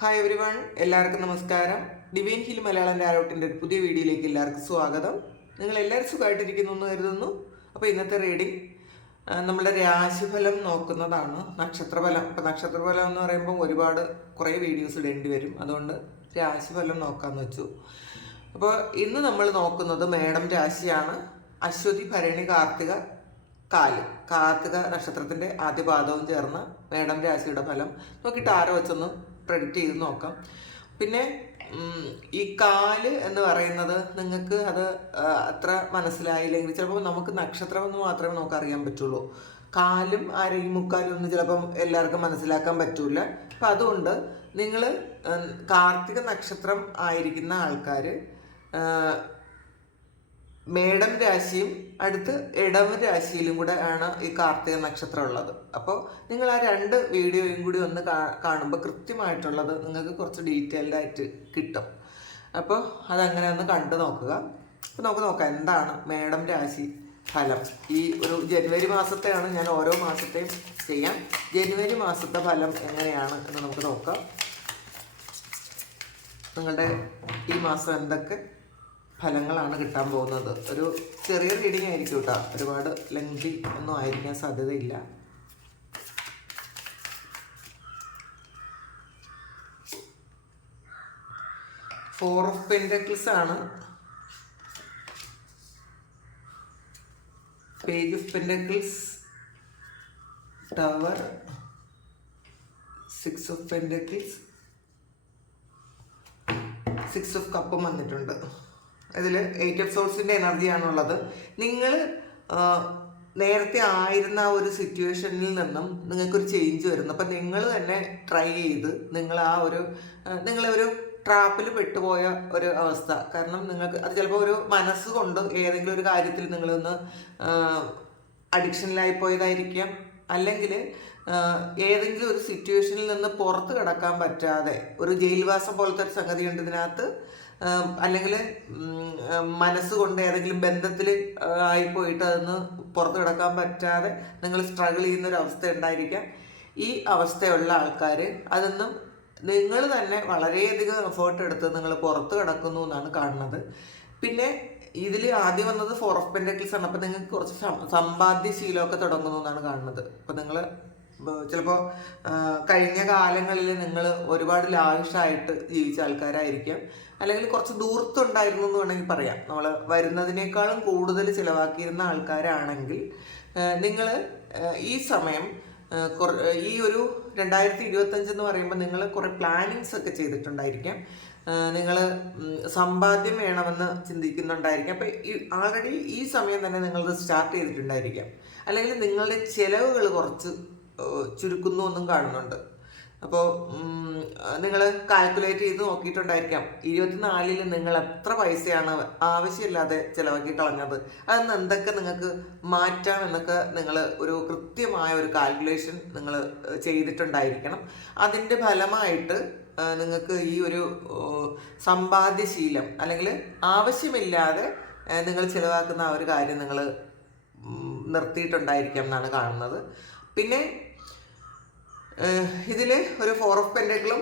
Hi every one, എല്ലാവർക്കും നമസ്കാരം. Divine hill Malayalam ടാരോട്ടിൻ്റെ ഒരു പുതിയ വീഡിയോയിലേക്ക് എല്ലാവർക്കും സ്വാഗതം. നിങ്ങൾ എല്ലാവരും സുഖമായിട്ടിരിക്കുന്നു എന്ന് കരുതുന്നു. അപ്പോൾ ഇന്നത്തെ റീഡിംഗ് നമ്മുടെ രാശിഫലം നോക്കുന്നതാണ്. നക്ഷത്രഫലം. അപ്പോൾ നക്ഷത്രഫലം എന്ന് പറയുമ്പോൾ കുറേ വീഡിയോസ് ഇടേണ്ടി വരും. അതുകൊണ്ട് രാശിഫലം നോക്കാമെന്ന് വെച്ചു. അപ്പോൾ ഇന്ന് നമ്മൾ നോക്കുന്നത് മേടം രാശിയാണ്. അശ്വതി, ഭരണി, കാർത്തിക നക്ഷത്രത്തിൻ്റെ ആദ്യ പാദവും ചേർന്ന മേടം രാശിയുടെ ഫലം നോക്കിയിട്ട് ആരോ വെച്ചൊന്ന് പ്രെഡിക്റ്റ് ചെയ്ത് നോക്കാം. പിന്നെ ഈ കാല് എന്ന് പറയുന്നത് നിങ്ങൾക്ക് അത് അത്ര മനസ്സിലായില്ലെങ്കിൽ ചിലപ്പോൾ നമുക്ക് നക്ഷത്രം എന്ന് മാത്രമേ നമുക്ക് അറിയാൻ പറ്റുള്ളൂ. കാലും ആരെയും മുക്കാലും ഒന്നും ചിലപ്പം എല്ലാവർക്കും മനസ്സിലാക്കാൻ പറ്റൂല. അപ്പം അതുകൊണ്ട് നിങ്ങൾ കാർത്തിക നക്ഷത്രം ആയിരിക്കുന്ന ആൾക്കാർ മേടം രാശിയും അടുത്ത് ഇടവ രാശിയിലും കൂടെ ആണ് ഈ കാർത്തിക നക്ഷത്രം ഉള്ളത്. അപ്പോൾ നിങ്ങൾ ആ രണ്ട് വീഡിയോയും കൂടി ഒന്ന് കാണുമ്പോൾ കൃത്യമായിട്ടുള്ളത് നിങ്ങൾക്ക് കുറച്ച് ഡീറ്റെയിൽഡ് ആയിട്ട് കിട്ടും. അപ്പോൾ അതങ്ങനെ ഒന്ന് കണ്ടു നോക്കുക. അപ്പോൾ നമുക്ക് നോക്കാം എന്താണ് മേടം രാശി ഫലം. ഈ ഒരു ജനുവരി മാസത്തെയാണ്, ഞാൻ ഓരോ മാസത്തെയും ചെയ്യാം. ജനുവരി മാസത്തെ ഫലം എങ്ങനെയാണ് എന്ന് നമുക്ക് നോക്കാം. നിങ്ങളുടെ ഈ മാസം എന്തൊക്കെ ഫലങ്ങളാണ് കിട്ടാൻ പോകുന്നത്. ഒരു ചെറിയ റീഡിംഗ് ആയിരിക്കും കേട്ടോ, ഒരുപാട് ലെങ്തി ഒന്നും ആയിരിക്കാൻ സാധ്യതയില്ല. ഫോർ ഓഫ് പെന്റക്കിൾസ് ആണ്, page of pentacles, tower, six of pentacles, six of കപ്പും വന്നിട്ടുണ്ട്. ഇതിൽ എയ്റ്റ് ഓഫ് സോൾസിൻ്റെ എനർജിയാണുള്ളത്. നിങ്ങൾ നേരത്തെ ആയിരുന്ന ആ ഒരു സിറ്റുവേഷനിൽ നിന്നും നിങ്ങൾക്കൊരു ചേഞ്ച് വരുന്നു. അപ്പം നിങ്ങൾ തന്നെ ട്രൈ ചെയ്ത് നിങ്ങളെ ഒരു ട്രാപ്പിൽ പെട്ടുപോയ ഒരു അവസ്ഥ. കാരണം നിങ്ങൾക്ക് അത് ചിലപ്പോൾ ഒരു മനസ്സുകൊണ്ട് ഏതെങ്കിലും ഒരു കാര്യത്തിൽ നിങ്ങളൊന്ന് അഡിക്ഷനിലായി പോയതായിരിക്കാം. അല്ലെങ്കിൽ ഏതെങ്കിലും ഒരു സിറ്റുവേഷനിൽ നിന്ന് പുറത്ത് കിടക്കാൻ പറ്റാതെ ഒരു ജയിൽവാസം പോലത്തെ ഒരു സംഗതിയുണ്ട് ഇതിനകത്ത്. അല്ലെങ്കിൽ മനസ്സുകൊണ്ട് ഏതെങ്കിലും ബന്ധത്തിൽ ആയിപ്പോയിട്ട് അതൊന്ന് പുറത്ത് കിടക്കാൻ പറ്റാതെ നിങ്ങൾ സ്ട്രഗിൾ ചെയ്യുന്നൊരു അവസ്ഥ ഉണ്ടായിരിക്കാം. ഈ അവസ്ഥയുള്ള ആൾക്കാർ അതൊന്നും നിങ്ങൾ തന്നെ വളരെയധികം എഫേർട്ട് എടുത്ത് നിങ്ങൾ പുറത്ത് കിടക്കുന്നു എന്നാണ് കാണുന്നത്. പിന്നെ ഇതിൽ ആദ്യം വന്നത് ഫോർ ഓഫ് പെന്റക്കിൾസ് ആണ്. അപ്പം നിങ്ങൾക്ക് കുറച്ച് സമ്പാദ്യശീലമൊക്കെ തുടങ്ങുന്നു എന്നാണ് കാണുന്നത്. അപ്പം നിങ്ങൾ ചിലപ്പോൾ കഴിഞ്ഞ കാലങ്ങളിൽ നിങ്ങൾ ഒരുപാട് ലാവിഷായിട്ട് ജീവിച്ച ആൾക്കാരായിരിക്കാം. അല്ലെങ്കിൽ കുറച്ച് ദൂരത്തുണ്ടായിരുന്നു എന്ന് വേണമെങ്കിൽ പറയാം. നമ്മൾ വരുന്നതിനേക്കാളും കൂടുതൽ ചിലവാക്കിയിരുന്ന ആൾക്കാരാണെങ്കിൽ നിങ്ങൾ ഈ സമയം ഈ ഒരു 2025 എന്ന് പറയുമ്പോൾ നിങ്ങൾ കുറേ പ്ലാനിങ്സ് ഒക്കെ ചെയ്തിട്ടുണ്ടായിരിക്കാം. നിങ്ങൾ സമ്പാദ്യം വേണമെന്ന് ചിന്തിക്കുന്നുണ്ടായിരിക്കാം. അപ്പോൾ ആൾറെഡി ഈ സമയം തന്നെ നിങ്ങളത് സ്റ്റാർട്ട് ചെയ്തിട്ടുണ്ടായിരിക്കാം. അല്ലെങ്കിൽ നിങ്ങളുടെ ചിലവുകൾ കുറച്ച് ചുരുക്കുന്നു എന്നും കാണുന്നുണ്ട്. അപ്പോൾ നിങ്ങൾ കാൽക്കുലേറ്റ് ചെയ്ത് നോക്കിയിട്ടുണ്ടായിരിക്കാം 24-ൽ നിങ്ങൾ എത്ര പൈസയാണ് ആവശ്യമില്ലാതെ ചിലവാക്കി കളഞ്ഞത്, അതൊന്ന് എന്തൊക്കെ നിങ്ങൾക്ക് മാറ്റാം എന്നൊക്കെ നിങ്ങൾ ഒരു കൃത്യമായ ഒരു കാൽക്കുലേഷൻ നിങ്ങൾ ചെയ്തിട്ടുണ്ടായിരിക്കണം. അതിൻ്റെ ഫലമായിട്ട് നിങ്ങൾക്ക് ഈ ഒരു സമ്പാദ്യശീലം അല്ലെങ്കിൽ ആവശ്യമില്ലാതെ നിങ്ങൾ ചിലവാക്കുന്ന ആ ഒരു കാര്യം നിങ്ങൾ നിർത്തിയിട്ടുണ്ടായിരിക്കാം എന്നാണ് കാണുന്നത്. പിന്നെ ഇതിൽ ഒരു ഫോർ ഓഫ് പെന്റക്കിളും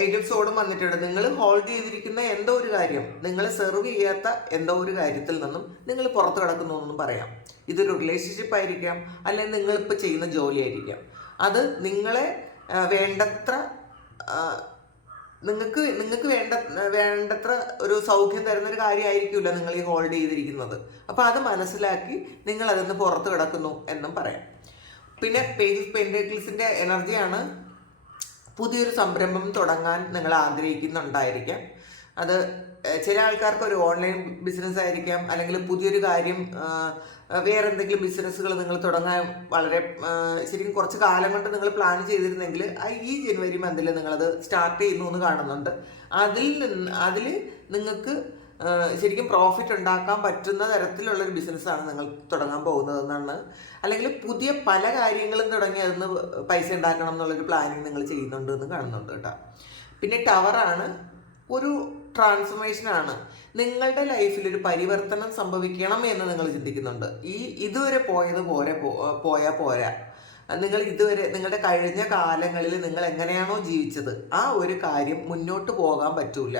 എയ്റ്റ് ഓഫ് സോഡും വന്നിട്ടുണ്ട്. നിങ്ങൾ ഹോൾഡ് ചെയ്തിരിക്കുന്ന എന്തോ ഒരു കാര്യം, നിങ്ങൾ സെർവ് ചെയ്യാത്ത എന്തോ ഒരു കാര്യത്തിൽ നിന്നും നിങ്ങൾ പുറത്ത് കിടക്കുന്നു എന്നും പറയാം. ഇതൊരു റിലേഷൻഷിപ്പ് ആയിരിക്കാം, അല്ലെങ്കിൽ നിങ്ങളിപ്പോൾ ചെയ്യുന്ന ജോലി ആയിരിക്കാം. അത് നിങ്ങളെ വേണ്ടത്ര നിങ്ങൾക്ക് വേണ്ടത്ര ഒരു സൗഖ്യം തരുന്ന ഒരു കാര്യമായിരിക്കില്ല നിങ്ങൾ ഈ ഹോൾഡ് ചെയ്തിരിക്കുന്നത്. അപ്പോൾ അത് മനസ്സിലാക്കി നിങ്ങൾ അതിന്ന് പുറത്ത് കിടക്കുന്നു എന്നും പറയാം. പിന്നെ പേജ് ഓഫ് പെന്റക്കിൾസിൻ്റെ എനർജിയാണ്, പുതിയൊരു സംരംഭം തുടങ്ങാൻ നിങ്ങൾ ആഗ്രഹിക്കുന്നുണ്ടായിരിക്കാം. അത് ചില ആൾക്കാർക്ക് ഒരു ഓൺലൈൻ ബിസിനസ് ആയിരിക്കാം, അല്ലെങ്കിൽ പുതിയൊരു കാര്യം വേറെ എന്തെങ്കിലും ബിസിനസ്സുകൾ നിങ്ങൾ തുടങ്ങാൻ വളരെ ശരിക്കും കുറച്ച് കാലം കൊണ്ട് നിങ്ങൾ പ്ലാൻ ചെയ്തിരുന്നെങ്കിൽ ഈ ജനുവരി മന്തിൽ നിങ്ങളത് സ്റ്റാർട്ട് ചെയ്യുന്നു എന്ന് കാണുന്നുണ്ട്. അതിൽ നിങ്ങൾക്ക് ശരിക്കും പ്രോഫിറ്റ് ഉണ്ടാക്കാൻ പറ്റുന്ന തരത്തിലുള്ളൊരു ബിസിനസ്സാണ് നിങ്ങൾ തുടങ്ങാൻ പോകുന്നതെന്നാണ്. അല്ലെങ്കിൽ പുതിയ പല കാര്യങ്ങളും തുടങ്ങി അതിന് പൈസ ഉണ്ടാക്കണം എന്നുള്ളൊരു പ്ലാനിങ് നിങ്ങൾ ചെയ്യുന്നുണ്ട് എന്ന് കാണുന്നുണ്ട് കേട്ടോ. പിന്നെ ടവറാണ്, ഒരു ട്രാൻസ്ഫോർമേഷനാണ്. നിങ്ങളുടെ ലൈഫിൽ ഒരു പരിവർത്തനം സംഭവിക്കണം എന്ന് നിങ്ങൾ ചിന്തിക്കുന്നുണ്ട്. ഇതുവരെ പോയത് പോയാൽ പോരാ. നിങ്ങൾ ഇതുവരെ നിങ്ങളുടെ കഴിഞ്ഞ കാലങ്ങളിൽ നിങ്ങൾ എങ്ങനെയാണോ ജീവിച്ചത് ആ ഒരു കാര്യം മുന്നോട്ട് പോകാൻ പറ്റൂല.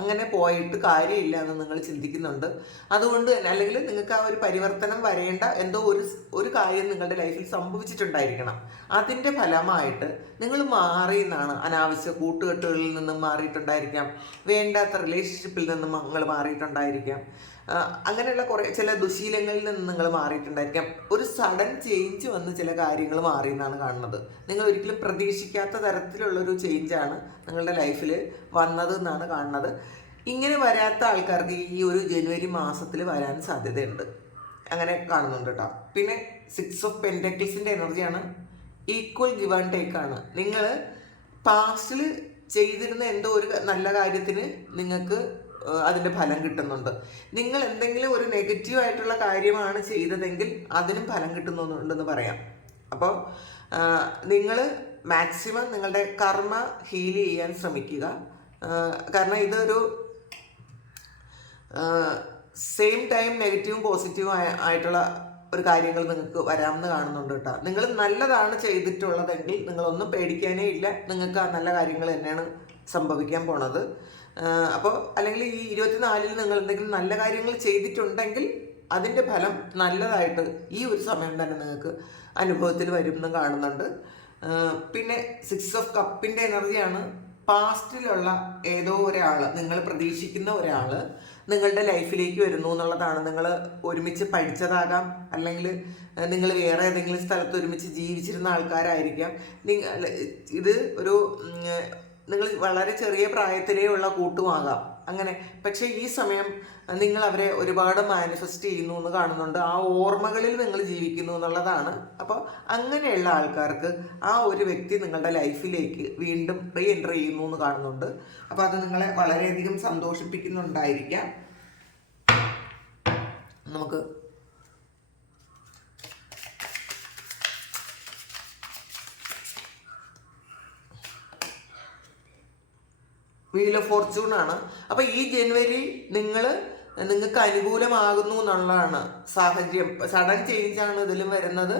അങ്ങനെ പോയിട്ട് കാര്യമില്ല എന്ന് നിങ്ങൾ ചിന്തിക്കുന്നുണ്ട്. അതുകൊണ്ട് തന്നെ അല്ലെങ്കിൽ നിങ്ങൾക്ക് ആ ഒരു പരിവർത്തനം വരേണ്ട എന്തോ ഒരു കാര്യം നിങ്ങളുടെ ലൈഫിൽ സംഭവിച്ചിട്ടുണ്ടായിരിക്കണം. അതിൻ്റെ ഫലമായിട്ട് നിങ്ങൾ മാറി എന്നാണ്. അനാവശ്യ കൂട്ടുകെട്ടുകളിൽ നിന്നും മാറിയിട്ടുണ്ടായിരിക്കാം, വേണ്ടാത്ത റിലേഷൻഷിപ്പിൽ നിന്നും നിങ്ങൾ മാറിയിട്ടുണ്ടായിരിക്കാം, അങ്ങനെയുള്ള ചില ദുശീലങ്ങളിൽ നിന്ന് നിങ്ങൾ മാറിയിട്ടുണ്ടായിരിക്കാം. ഒരു സഡൻ ചേഞ്ച് വന്ന് ചില കാര്യങ്ങൾ മാറി എന്നാണ് കാണുന്നത്. നിങ്ങൾ ഒരിക്കലും പ്രതീക്ഷിക്കാത്ത തരത്തിലുള്ളൊരു ചേഞ്ചാണ് നിങ്ങളുടെ ലൈഫിൽ വന്നത് എന്നാണ് കാണുന്നത്. ഇങ്ങനെ വരാത്ത ആൾക്കാർക്ക് ഈ ഒരു ജനുവരി മാസത്തിൽ വരാൻ സാധ്യതയുണ്ട്, അങ്ങനെ കാണുന്നുണ്ട് കേട്ടോ. പിന്നെ 6 ഓഫ് പെൻറ്റക്കിൾസിൻ്റെ എനർജിയാണ്. ഈക്വൽ ഗിവ് ആൻഡ് ടേക്ക് ആണ്. നിങ്ങൾ പാസ്റ്റിൽ ചെയ്തിരുന്ന എന്തോ ഒരു നല്ല കാര്യത്തിന് നിങ്ങൾക്ക് അതിൻ്റെ ഫലം കിട്ടുന്നുണ്ട്. നിങ്ങൾ എന്തെങ്കിലും ഒരു നെഗറ്റീവായിട്ടുള്ള കാര്യമാണ് ചെയ്തതെങ്കിൽ അതിനും ഫലം കിട്ടുന്നുണ്ടെന്ന് പറയാം. അപ്പോൾ നിങ്ങൾ മാക്സിമം നിങ്ങളുടെ കർമ്മ ഹീൽ ചെയ്യാൻ ശ്രമിക്കുക. കാരണം ഇതൊരു സെയിം ടൈം നെഗറ്റീവും പോസിറ്റീവും ആയിട്ടുള്ള ഒരു കാര്യങ്ങൾ നിങ്ങൾക്ക് വരാമെന്ന് കാണുന്നുണ്ട് കേട്ടോ. നിങ്ങൾ നല്ലതാണ് ചെയ്തിട്ടുള്ളതെങ്കിൽ നിങ്ങളൊന്നും പേടിക്കാനേ ഇല്ല. നിങ്ങൾക്ക് ആ നല്ല കാര്യങ്ങൾ തന്നെയാണ് സംഭവിക്കാൻ പോണത്. അപ്പോൾ അല്ലെങ്കിൽ ഈ 24-ൽ നിങ്ങൾ എന്തെങ്കിലും നല്ല കാര്യങ്ങൾ ചെയ്തിട്ടുണ്ടെങ്കിൽ അതിൻ്റെ ഫലം നല്ലതായിട്ട് ഈ ഒരു സമയം തന്നെ നിങ്ങൾക്ക് അനുഭവത്തിൽ വരും എന്ന് കാണുന്നുണ്ട്. പിന്നെ 6 ഓഫ് കപ്പിൻ്റെ എനർജിയാണ്. പാസ്റ്റിലുള്ള ഏതോ ഒരാൾ, നിങ്ങൾ പ്രതീക്ഷിക്കുന്ന ഒരാൾ നിങ്ങളുടെ ലൈഫിലേക്ക് വരുന്നു എന്നുള്ളതാണ്. നിങ്ങൾ ഒരുമിച്ച് പഠിച്ചതാകാം, അല്ലെങ്കിൽ നിങ്ങൾ വേറെ ഏതെങ്കിലും സ്ഥലത്ത് ഒരുമിച്ച് ജീവിച്ചിരുന്ന ആൾക്കാരായിരിക്കാം. ഇത് ഒരു നിങ്ങൾ വളരെ ചെറിയ പ്രായത്തിലേ ഉള്ള കൂട്ടുമാകാം അങ്ങനെ. പക്ഷേ ഈ സമയം നിങ്ങൾ അവരെ ഒരുപാട് മാനിഫെസ്റ്റ് ചെയ്യുന്നു എന്ന് കാണുന്നുണ്ട്. ആ ഓർമ്മകളിൽ നിങ്ങൾ ജീവിക്കുന്നു എന്നുള്ളതാണ്. അപ്പോൾ അങ്ങനെയുള്ള ആൾക്കാർക്ക് ആ ഒരു വ്യക്തി നിങ്ങളുടെ ലൈഫിലേക്ക് വീണ്ടും റീ എൻട്രി ചെയ്യുന്നു എന്ന് കാണുന്നുണ്ട്. അപ്പോൾ അത് നിങ്ങളെ വളരെയധികം സന്തോഷിപ്പിക്കുന്നുണ്ടായിരിക്കാം. നമുക്ക് വീൽ ഓഫ് ഫോർച്യൂൺ ആണ്. അപ്പോൾ ഈ ജനുവരി നിങ്ങൾക്ക് അനുകൂലമാകുന്നു എന്നുള്ളതാണ്. സാഹചര്യം സഡൻ ചേഞ്ചാണ് ഇതിലും വരുന്നത്.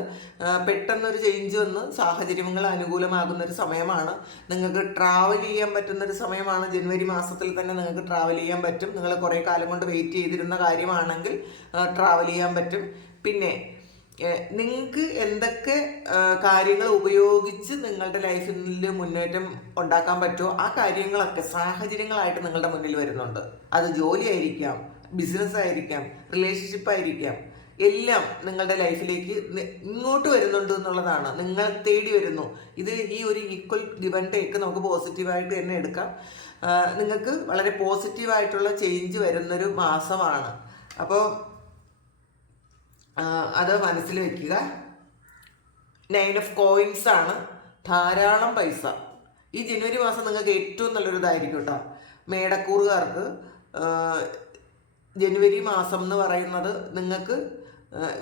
പെട്ടെന്നൊരു ചേഞ്ച് വന്ന് സാഹചര്യങ്ങൾ അനുകൂലമാകുന്ന ഒരു സമയമാണ്. നിങ്ങൾക്ക് ട്രാവൽ ചെയ്യാൻ പറ്റുന്ന ഒരു സമയമാണ്. ജനുവരി മാസത്തിൽ തന്നെ നിങ്ങൾക്ക് ട്രാവൽ ചെയ്യാൻ പറ്റും. നിങ്ങൾ കുറേ കാലം കൊണ്ട് വെയിറ്റ് ചെയ്തിരുന്ന കാര്യമാണെങ്കിൽ ട്രാവൽ ചെയ്യാൻ പറ്റും. പിന്നെ നിങ്ങൾക്ക് എന്തൊക്കെ കാര്യങ്ങൾ ഉപയോഗിച്ച് നിങ്ങളുടെ ലൈഫിൽ മുന്നേറ്റം ഉണ്ടാക്കാൻ പറ്റുമോ ആ കാര്യങ്ങളൊക്കെ സാഹചര്യങ്ങളായിട്ട് നിങ്ങളുടെ മുന്നിൽ വരുന്നുണ്ട്. അത് ജോലി ആയിരിക്കാം, ബിസിനസ് ആയിരിക്കാം, റിലേഷൻഷിപ്പ് ആയിരിക്കാം, എല്ലാം നിങ്ങളുടെ ലൈഫിലേക്ക് ഇങ്ങോട്ട് വരുന്നുണ്ട് എന്നുള്ളതാണ്. നിങ്ങൾ തേടി വരുന്നു. ഇത് ഈ ഒരു ഈക്വൽ ഗിവ് ആൻഡ് ടേക്ക് നമുക്ക് പോസിറ്റീവായിട്ട് തന്നെ എടുക്കാം. നിങ്ങൾക്ക് വളരെ പോസിറ്റീവായിട്ടുള്ള ചേഞ്ച് വരുന്നൊരു മാസമാണ്. അപ്പോൾ അത് മനസ്സിൽ വെക്കുക. 9 ഓഫ് കോയിൻസ് ആണ്. ധാരാളം പൈസ ഈ ജനുവരി മാസം നിങ്ങൾക്ക് ഏറ്റവും നല്ലൊരു ഇതായിരിക്കും കേട്ടോ. മേടക്കൂറുകാർക്ക് ജനുവരി മാസം എന്ന് പറയുന്നത് നിങ്ങൾക്ക്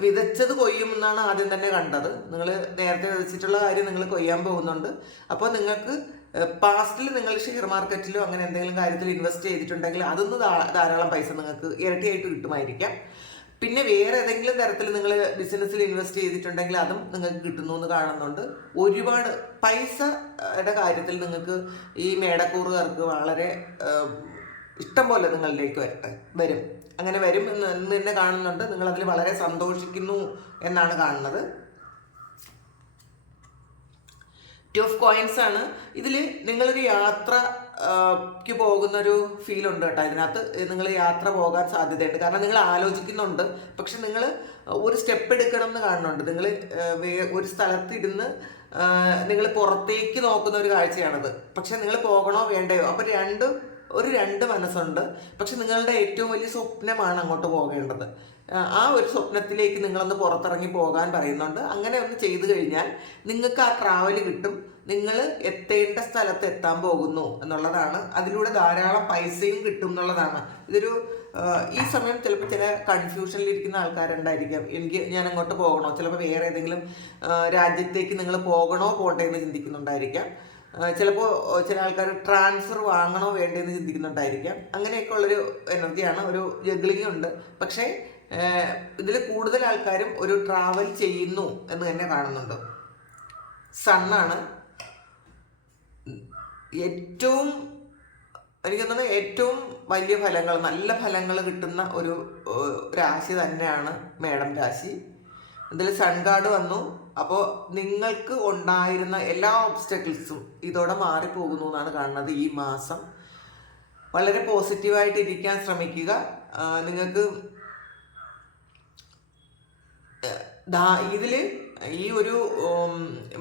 വിതച്ചത് കൊയ്യുമെന്നാണ് ആദ്യം തന്നെ കണ്ടത്. നിങ്ങൾ നേരത്തെ വിതച്ചിട്ടുള്ള കാര്യം നിങ്ങൾ കൊയ്യാൻ പോകുന്നുണ്ട്. അപ്പോൾ നിങ്ങൾക്ക് പാസ്റ്റിൽ നിങ്ങൾ ഷെയർ മാർക്കറ്റിലോ അങ്ങനെ എന്തെങ്കിലും കാര്യത്തിൽ ഇൻവെസ്റ്റ് ചെയ്തിട്ടുണ്ടെങ്കിൽ അതിന്ന് ധാരാളം പൈസ നിങ്ങൾക്ക് ഇരട്ടിയായിട്ട് കിട്ടുമായിരിക്കാം. പിന്നെ വേറെ ഏതെങ്കിലും തരത്തിൽ നിങ്ങൾ ബിസിനസ്സിൽ ഇൻവെസ്റ്റ് ചെയ്തിട്ടുണ്ടെങ്കിൽ അതും നിങ്ങൾക്ക് കിട്ടുന്നു എന്ന് കാണുന്നുണ്ട്. ഒരുപാട് പൈസയുടെ കാര്യത്തിൽ നിങ്ങൾക്ക് ഈ മേടക്കൂറുകാർക്ക് വളരെ ഇഷ്ടം പോലെ നിങ്ങളിലേക്ക് വരും. അങ്ങനെ വരും എന്ന് തന്നെ കാണുന്നുണ്ട്. നിങ്ങളതിൽ വളരെ സന്തോഷിക്കുന്നു എന്നാണ് കാണുന്നത്. 2 ഓഫ് കോയിൻസ് ആണ്. ഇതിൽ നിങ്ങളൊരു യാത്രയ്ക്ക് പോകുന്നൊരു ഫീൽ ഉണ്ട് കേട്ടോ. ഇതിനകത്ത് നിങ്ങൾ യാത്ര പോകാൻ സാധ്യതയുണ്ട്. കാരണം നിങ്ങൾ ആലോചിക്കുന്നുണ്ട്, പക്ഷെ നിങ്ങൾ ഒരു സ്റ്റെപ്പ് എടുക്കണം എന്ന് കാണുന്നുണ്ട്. നിങ്ങൾ ഒരു സ്ഥലത്തിരുന്ന് നിങ്ങൾ പുറത്തേക്ക് നോക്കുന്ന ഒരു കാഴ്ചയാണത്. പക്ഷെ നിങ്ങൾ പോകണോ വേണ്ടയോ? അപ്പോൾ രണ്ട് മനസ്സുണ്ട്. പക്ഷെ നിങ്ങളുടെ ഏറ്റവും വലിയ സ്വപ്നമാണ് അങ്ങോട്ട് പോകേണ്ടത്. ആ ഒരു സ്വപ്നത്തിലേക്ക് നിങ്ങളൊന്ന് പുറത്തിറങ്ങി പോകാൻ പറയുന്നുണ്ട്. അങ്ങനെ ഒന്ന് ചെയ്തു കഴിഞ്ഞാൽ നിങ്ങൾക്ക് ആ ട്രാവൽ കിട്ടും. നിങ്ങൾ എത്തേണ്ട സ്ഥലത്ത് എത്താൻ പോകുന്നു എന്നുള്ളതാണ്. അതിലൂടെ ധാരാളം പൈസയും കിട്ടും എന്നുള്ളതാണ്. ഇതൊരു ഈ സമയം ചിലപ്പോൾ ചില കൺഫ്യൂഷനിലിരിക്കുന്ന ആൾക്കാരുണ്ടായിരിക്കാം. ഞാൻ അങ്ങോട്ട് പോകണോ, ചിലപ്പോൾ വേറെ ഏതെങ്കിലും രാജ്യത്തേക്ക് നിങ്ങൾ പോകണോ പോകണ്ടേ എന്ന് ചിന്തിക്കുന്നുണ്ടായിരിക്കാം. ചിലപ്പോൾ ചില ആൾക്കാർ ട്രാൻസ്ഫർ വാങ്ങണോ വേണ്ടതെന്ന് ചിന്തിക്കുന്നുണ്ടായിരിക്കാം. അങ്ങനെയൊക്കെ ഉള്ളൊരു എനർജിയാണ്. ഒരു ജഗ്ലിംഗ് ഉണ്ട്. പക്ഷേ ഇതിൽ കൂടുതൽ ആൾക്കാരും ഒരു ട്രാവൽ ചെയ്യുന്നു എന്ന് തന്നെ കാണുന്നുണ്ട്. സണ്ണാണ്. ഏറ്റവും എനിക്ക് തോന്നുന്നത് ഏറ്റവും വലിയ ഫലങ്ങൾ, നല്ല ഫലങ്ങൾ കിട്ടുന്ന ഒരു രാശി തന്നെയാണ് മേടം രാശി. ഇതിൽ സൺ കാർഡ് വന്നു. അപ്പോൾ നിങ്ങൾക്ക് ഉണ്ടായിരുന്ന എല്ലാ ഒബ്സ്റ്റക്കിൾസും ഇതോടെ മാറിപ്പോകുന്നു എന്നാണ് കാണുന്നത്. ഈ മാസം വളരെ പോസിറ്റീവായിട്ട് ഇരിക്കാൻ ശ്രമിക്കുക. നിങ്ങൾക്ക് ഇതിൽ ഈ ഒരു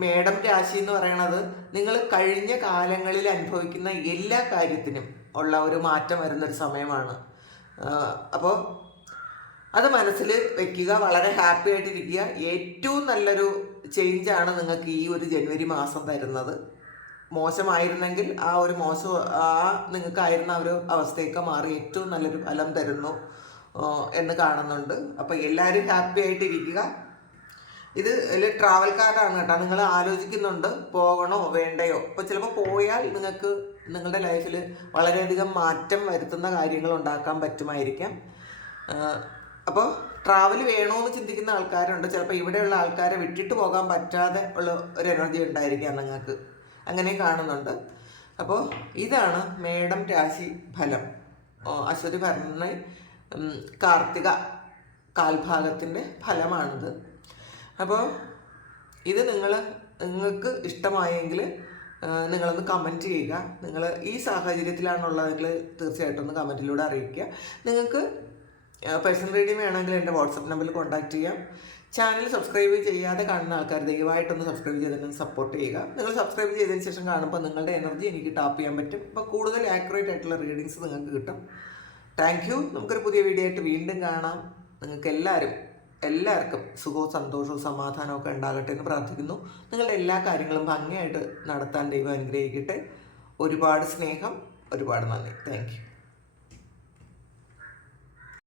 മേടം രാശി എന്ന് പറയണത് നിങ്ങൾ കഴിഞ്ഞ കാലങ്ങളിൽ അനുഭവിക്കുന്ന എല്ലാ കാര്യത്തിനും ഉള്ള ഒരു മാറ്റം വരുന്നൊരു സമയമാണ്. അപ്പോൾ അത് മനസ്സിൽ വെക്കുക, വളരെ ഹാപ്പി ആയിട്ടിരിക്കുക. ഏറ്റവും നല്ലൊരു ചേഞ്ചാണ് നിങ്ങൾക്ക് ഈ ഒരു ജനുവരി മാസം തരുന്നത്. മോശമായിരുന്നെങ്കിൽ ആ ഒരു നിങ്ങൾക്കായിരുന്ന ഒരു അവസ്ഥയൊക്കെ മാറി ഏറ്റവും നല്ലൊരു ഫലം തരുന്നു എന്ന് കാണുന്നുണ്ട്. അപ്പോൾ എല്ലാവരും ഹാപ്പി ആയിട്ടിരിക്കുക. ഇത് ട്രാവൽ കാർഡാണ് കേട്ടോ. നിങ്ങൾ ആലോചിക്കുന്നുണ്ട് പോകണോ വേണ്ടയോ. അപ്പോൾ ചിലപ്പോൾ പോയാൽ നിങ്ങൾക്ക് നിങ്ങളുടെ ലൈഫിൽ വളരെയധികം മാറ്റം വരുത്തുന്ന കാര്യങ്ങൾ ഉണ്ടാക്കാൻ പറ്റുമായിരിക്കാം. അപ്പോൾ ട്രാവൽ വേണമെന്ന് ചിന്തിക്കുന്ന ആൾക്കാരുണ്ട്. ചിലപ്പോൾ ഇവിടെയുള്ള ആൾക്കാരെ വിട്ടിട്ട് പോകാൻ പറ്റാതെ ഉള്ള ഒരു എനർജി ഉണ്ടായിരിക്കാം നിങ്ങൾക്ക്. അങ്ങനെ കാണുന്നുണ്ട്. അപ്പോൾ ഇതാണ് മേടം രാശി ഫലം. അശ്വതി ഭരണ കാർത്തിക കാൽഭാഗത്തിൻ്റെ ഫലമാണിത്. അപ്പോൾ ഇത് നിങ്ങൾക്ക് ഇഷ്ടമായെങ്കിൽ നിങ്ങളൊന്ന് കമൻറ്റ് ചെയ്യുക. നിങ്ങൾ ഈ സാഹചര്യത്തിലാണുള്ളതെങ്കിൽ തീർച്ചയായിട്ടും ഒന്ന് കമൻറ്റിലൂടെ അറിയിക്കുക. നിങ്ങൾക്ക് പേഴ്സണൽ റീഡിംഗ് വേണമെങ്കിൽ എൻ്റെ വാട്സപ്പ് നമ്പറിൽ കോൺടാക്റ്റ് ചെയ്യാം. ചാനൽ സബ്സ്ക്രൈബ് ചെയ്യാതെ കാണുന്ന ആൾക്കാർ ദയവായിട്ടൊന്ന് സബ്സ്ക്രൈബ് ചെയ്തിട്ട് സപ്പോർട്ട് ചെയ്യുക. നിങ്ങൾ സബ്സ്ക്രൈബ് ചെയ്തതിന് ശേഷം കാണുമ്പോൾ നിങ്ങളുടെ എനർജി എനിക്ക് ടാപ്പ് ചെയ്യാൻ പറ്റും. അപ്പോൾ കൂടുതൽ ആക്യുറേറ്റ് ആയിട്ടുള്ള റീഡിങ്സ് നിങ്ങൾക്ക് കിട്ടും. Thank you. നമുക്കൊരു പുതിയ വീഡിയോ ആയിട്ട് വീണ്ടും കാണാം. നിങ്ങൾക്ക് എല്ലാവർക്കും സുഖവും സന്തോഷവും സമാധാനവും ഒക്കെ ഉണ്ടാകട്ടെ എന്ന് പ്രാർത്ഥിക്കുന്നു. നിങ്ങളുടെ എല്ലാ കാര്യങ്ങളും ഭംഗിയായിട്ട് നടത്താൻ ദൈവം അനുഗ്രഹിക്കട്ടെ. ഒരുപാട് സ്നേഹം, ഒരുപാട് നന്ദി. Thank you.